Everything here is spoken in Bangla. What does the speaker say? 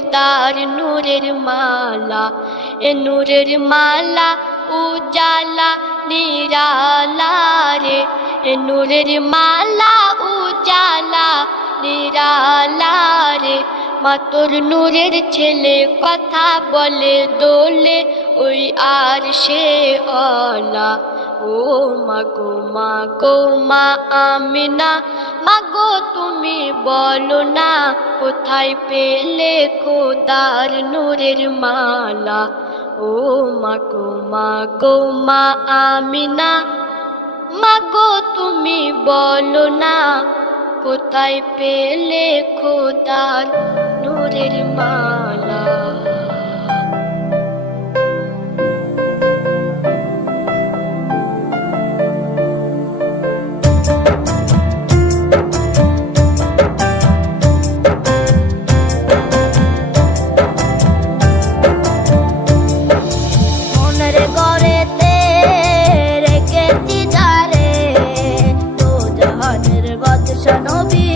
তার নূরের মালা, এ নূরের মালা উজালা, নিরালা রে। এ নূরের মালা উজালা, নিরালা রে। মাতর নূরের ছেলে কথা বলে দোলে, ওই আর সে অলা। ও মাগো মাগো মা আমিনা। মাগো তুমি বলো না, কোথায় পেলে খোদার নূরের মালা? ও মাগো মাগো মা আমিনা। মাগো তুমি বলো না, কোথায় পেলে খোদার নূরের মালা? Chernobyl.